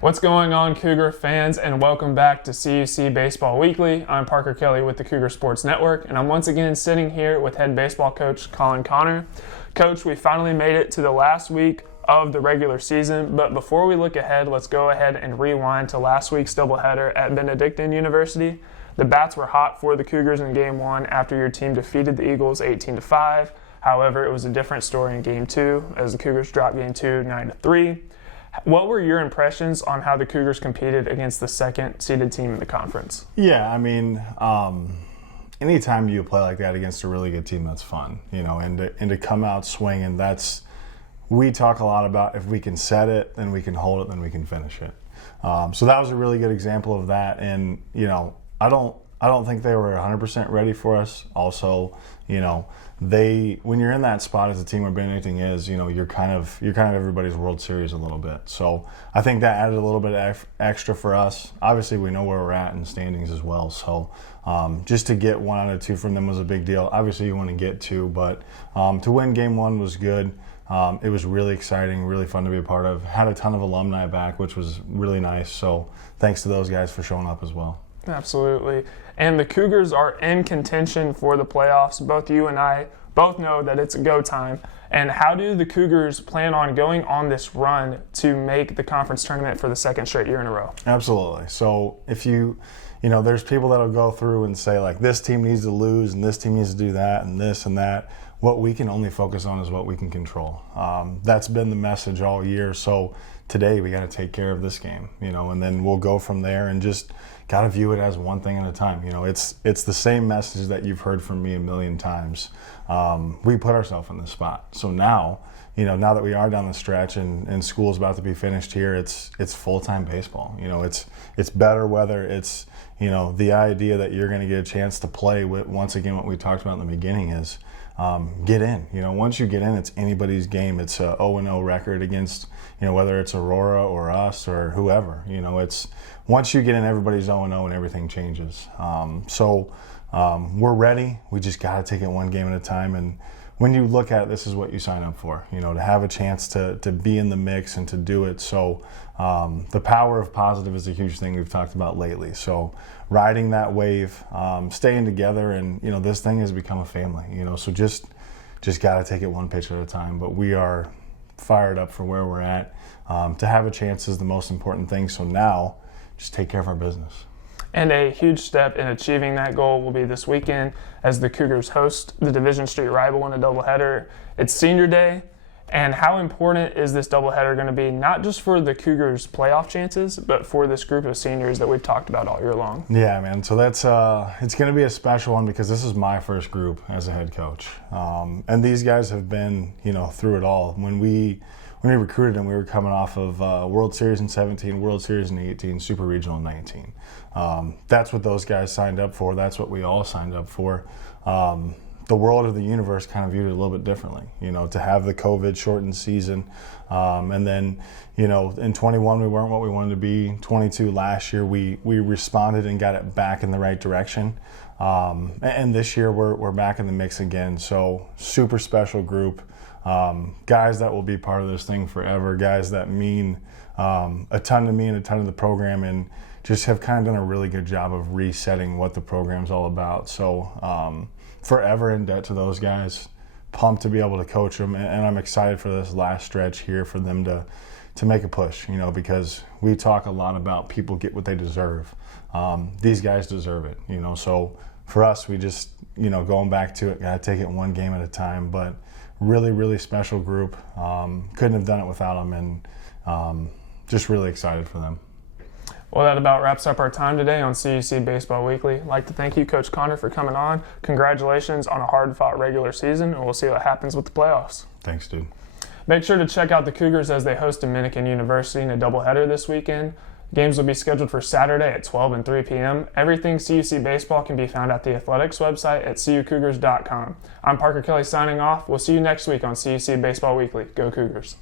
What's going on, Cougar fans, and welcome back to CUC Baseball Weekly. I'm Parker Kelly with the Cougar Sports Network, and I'm once again sitting here with head baseball coach Colin Connor. Coach, we finally made it to the last week of the regular season, but before we look ahead, let's go ahead and rewind to last week's doubleheader at Benedictine University. The bats were hot for the Cougars in Game 1 after your team defeated the Eagles 18-5. However, it was a different story in Game 2 as the Cougars dropped Game 2 9-3. What were your impressions on how the Cougars competed against the second-seeded team in the conference? Yeah, I mean, anytime you play like that against a really good team, that's fun, and to come out swinging, we talk a lot about if we can set it, then we can hold it, then we can finish it. So that was a really good example of that, and, I don't think they were 100% ready for us. Also, when you're in that spot as a team where Benedictine is, you're kind of everybody's World Series a little bit. So I think that added a little bit extra for us. Obviously, we know where we're at in standings as well. So just to get 1 out of 2 from them was a big deal. Obviously, you want to get 2, but to win Game 1 was good. It was really exciting, really fun to be a part of. Had a ton of alumni back, which was really nice. So thanks to those guys for showing up as well. Absolutely. And the Cougars are in contention for the playoffs. Both you and I both know that it's go time. And how do the Cougars plan on going on this run to make the conference tournament for the second straight year in a row? Absolutely. So if there's people that'll go through and say, like, this team needs to lose and this team needs to do that and this and that. What we can only focus on is what we can control. That's been the message all year. So today we got to take care of this game, and then we'll go from there and just got to view it as one thing at a time. It's the same message that you've heard from me a million times. We put ourselves in this spot. So now, now that we are down the stretch and school's about to be finished here, it's full-time baseball. It's better weather. It's, the idea that you're going to get a chance to play with, once again, what we talked about in the beginning is get in. Once you get in, it's anybody's game. It's a 0-0 record against, whether it's Aurora or us or whoever. It's once you get in, everybody's 0-0 and everything changes. So we're ready. We just got to take it one game at a time. And when you look at it, this is what you sign up for, to have a chance to be in the mix and to do it. So the power of positive is a huge thing we've talked about lately. So riding that wave, staying together, and, this thing has become a family, so just got to take it one pitch at a time. But we are fired up for where we're at. To have a chance is the most important thing. So now just take care of our business. And a huge step in achieving that goal will be this weekend as the Cougars host the Division Street rival in a doubleheader. It's Senior Day, and how important is this doubleheader going to be, not just for the Cougars' playoff chances, but for this group of seniors that we've talked about all year long? Yeah, man. So that's it's going to be a special one because this is my first group as a head coach, and these guys have been, through it all. When we recruited them, we were coming off of World Series in 17, World Series in 18, Super Regional in 19. That's what those guys signed up for. That's what we all signed up for. The world of the universe kind of viewed it a little bit differently, to have the COVID shortened season. And then, in 21, we weren't what we wanted to be. 22 last year, we responded and got it back in the right direction. And this year, we're back in the mix again. So super special group. Guys that will be part of this thing forever, guys that mean a ton to me and a ton to the program, and just have kind of done a really good job of resetting what the program's all about. So forever in debt to those guys. Pumped to be able to coach them, and I'm excited for this last stretch here for them to make a push, because we talk a lot about people get what they deserve. These guys deserve it, so for us, we just, going back to it, got to take it one game at a time, but really, really special group. Couldn't have done it without them, and just really excited for them. Well, that about wraps up our time today on CUC Baseball Weekly. I'd like to thank you, Coach Connor, for coming on. Congratulations on a hard-fought regular season, and we'll see what happens with the playoffs. Thanks, dude. Make sure to check out the Cougars as they host Dominican University in a doubleheader this weekend. Games will be scheduled for Saturday at 12 and 3 p.m. Everything CUC Baseball can be found at the athletics website at cucougars.com. I'm Parker Kelly signing off. We'll see you next week on CUC Baseball Weekly. Go Cougars.